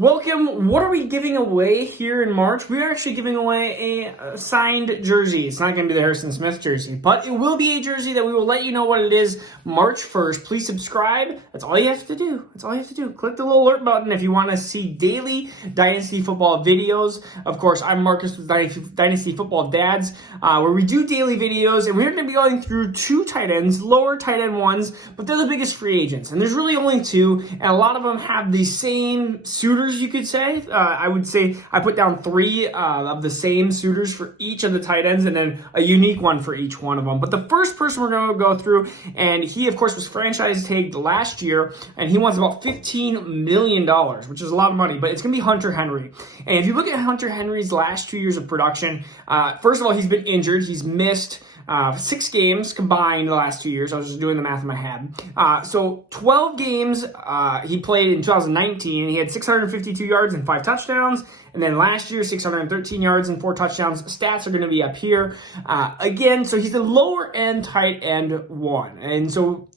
Welcome. What are we giving away here in March? We are actually giving away a signed jersey. It's not going to be the Harrison Smith jersey, but it will be a jersey that we will let you know what it is March 1st. Please subscribe. That's all you have to do. That's all you have to do. Click the little alert button if you want to see daily Dynasty football videos. Of course, I'm Marcus with Dynasty Football Dads, where we do daily videos, and we're going to be going through two tight ends, lower tight end ones, but they're the biggest free agents, and there's really only two, and a lot of them have the same suitors, you could say. I would say I put down three of the same suitors for each of the tight ends and then a unique one for each one of them. But the first person we're going to go through, and he, of course, was franchise tagged last year, and he wants about $15 million, which is a lot of money, but it's going to be Hunter Henry. And if you look at Hunter Henry's last 2 years of production, first of all, he's been injured. He's missed 6 games combined the last 2 years. I was just doing the math in my head. So 12 games he played in 2019. He had 652 yards and 5 touchdowns. And then last year, 613 yards and 4 touchdowns. Stats are going to be up here. Again, so he's a lower end tight end one. And so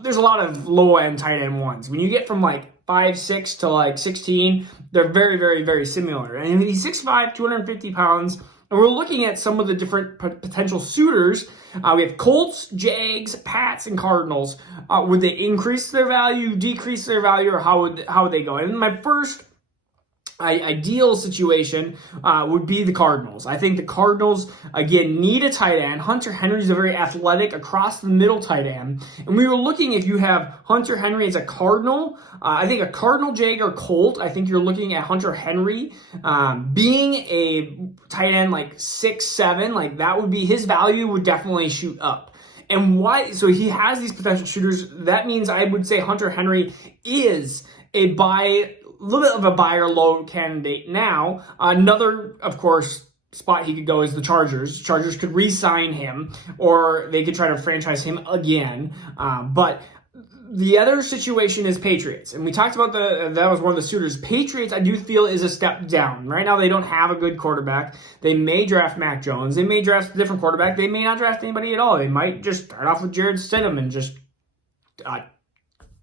there's a lot of low end tight end ones. When you get from like 5'6" to like 16, they're very, very, very similar. And he's 6'5", 250 pounds. And we're looking at some of the different potential suitors. We have Colts, Jags, Pats, and Cardinals. Would they increase their value, decrease their value, or how would they go? And my first ideal situation would be the Cardinals. I think the Cardinals, again, need a tight end. Hunter Henry is a very athletic, across-the-middle tight end. And we were looking, if you have Hunter Henry as a Cardinal, I think a Cardinal, Jag, or Colt, I think you're looking at Hunter Henry being a tight end like 6'7", like that would be, his value would definitely shoot up. And why? So he has these potential shooters. That means I would say Hunter Henry is a little bit of a buy or low candidate now. Another, of course, spot he could go is the Chargers. Chargers could re-sign him, or they could try to franchise him again. But the other situation is Patriots. And we talked about that was one of the suitors. Patriots, I do feel, is a step down. Right now, they don't have a good quarterback. They may draft Mac Jones. They may draft a different quarterback. They may not draft anybody at all. They might just start off with Jared Stidham and just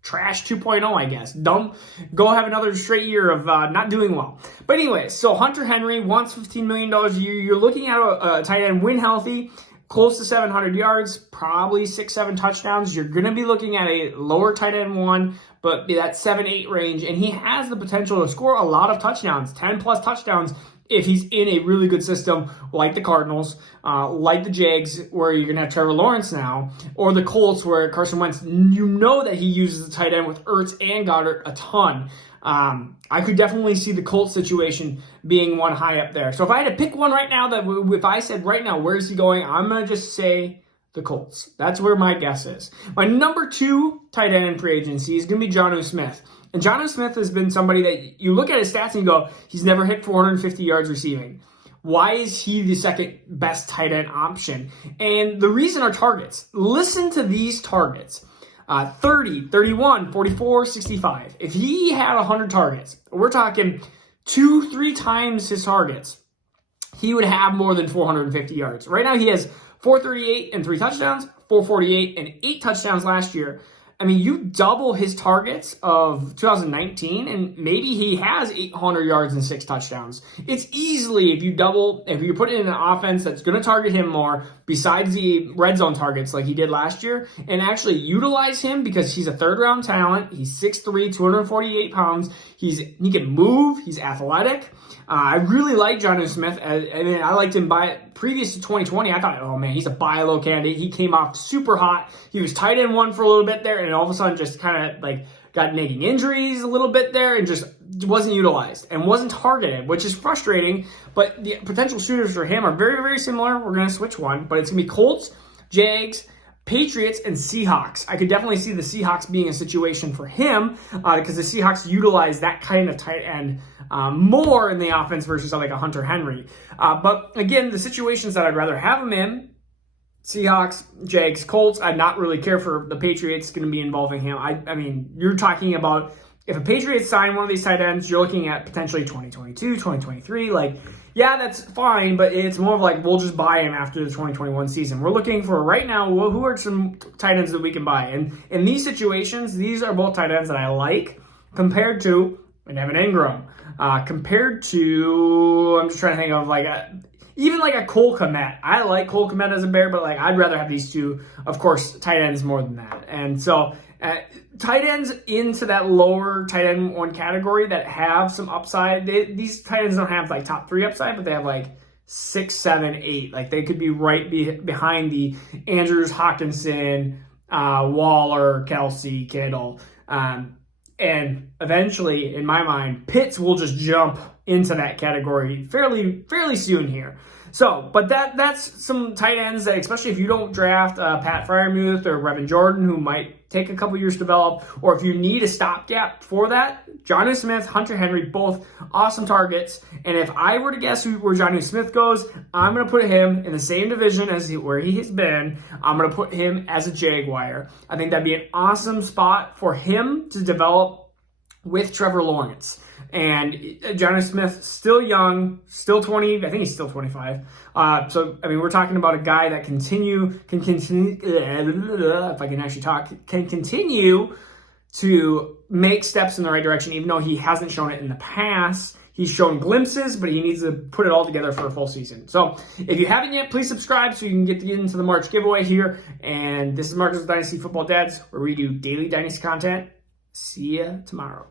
trash 2.0, I guess. Go have another straight year of not doing well. But anyway, so Hunter Henry wants $15 million a year. You're looking at a tight end when healthy, close to 700 yards, probably 6-7 touchdowns. You're going to be looking at a lower tight end one, but be that 7-8 range. And he has the potential to score a lot of touchdowns, 10-plus touchdowns, if he's in a really good system like the Cardinals, like the Jags, where you're going to have Trevor Lawrence now, or the Colts, where Carson Wentz, you know that he uses the tight end with Ertz and Goddard a ton. I could definitely see the Colts situation being one high up there. So if I had to pick one right now, that if I said right now, where is he going, I'm going to just say the Colts. That's where my guess is. My number 2 tight end in free agency is going to be Jonnu Smith. And Jonnu Smith has been somebody that you look at his stats and you go, he's never hit 450 yards receiving. Why is he the second best tight end option? And the reason are targets. Listen to these targets. 30, 31, 44, 65. If he had 100 targets, we're talking 2-3 times his targets, he would have more than 450 yards. Right now he has 438 and 3 touchdowns, 448 and 8 touchdowns last year. I mean, you double his targets of 2019, and maybe he has 800 yards and 6 touchdowns. It's easily, if you put it in an offense that's going to target him more, besides the red zone targets like he did last year, and actually utilize him because he's a third-round talent. He's 6'3", 248 pounds. He can move. He's athletic. I really like Jonnu Smith. I liked him previous to 2020. I thought, oh man, he's a buy low candidate. He came off super hot. He was tight end one for a little bit there, and all of a sudden just kind of like got nagging injuries a little bit there and just wasn't utilized and wasn't targeted, which is frustrating. But the potential shooters for him are very, very similar. We're going to switch one, but it's going to be Colts, Jags, Patriots, and Seahawks. I could definitely see the Seahawks being a situation for him because the Seahawks utilize that kind of tight end more in the offense versus like a Hunter Henry. But again, the situations that I'd rather have him in, Seahawks, Jags, Colts, I'd not really care for the Patriots going to be involving him. I mean, you're talking about if a Patriots sign one of these tight ends, you're looking at potentially 2022, 2023. Like, yeah, that's fine, but it's more of like we'll just buy him after the 2021 season. We're looking for right now, who are some tight ends that we can buy? And in these situations, these are both tight ends that I like compared to and Evan Ingram. Compared to, I'm just trying to think of even a Cole Kmet. I like Cole Kmet as a Bear, but I'd rather have these two, of course, tight ends more than that. And so tight ends into that lower tight end one category that have some upside. These tight ends don't have top 3 upside, but they have 6, 7, 8. They could be right behind the Andrews, Hockenson, Waller, Kelsey, Kittle. And eventually, in my mind, Pitts will just jump into that category fairly soon here. So, but that's some tight ends that, especially if you don't draft Pat Freiermuth or Brevin Jordan, who might take a couple years to develop, or if you need a stopgap for that, Jonnu Smith, Hunter Henry, both awesome targets. And if I were to guess where Jonnu Smith goes, I'm going to put him in the same division as where he has been. I'm going to put him as a Jaguar. I think that'd be an awesome spot for him to develop with Trevor Lawrence. And Jonnu Smith, still young, still 20. I think he's still 25. So, I mean, we're talking about a guy that can continue, if I can actually talk, can continue to make steps in the right direction, even though he hasn't shown it in the past. He's shown glimpses, but he needs to put it all together for a full season. So, if you haven't yet, please subscribe so you can get into the March giveaway here. And this is Marcus with Dynasty Football Dads, where we do daily Dynasty content. See ya tomorrow.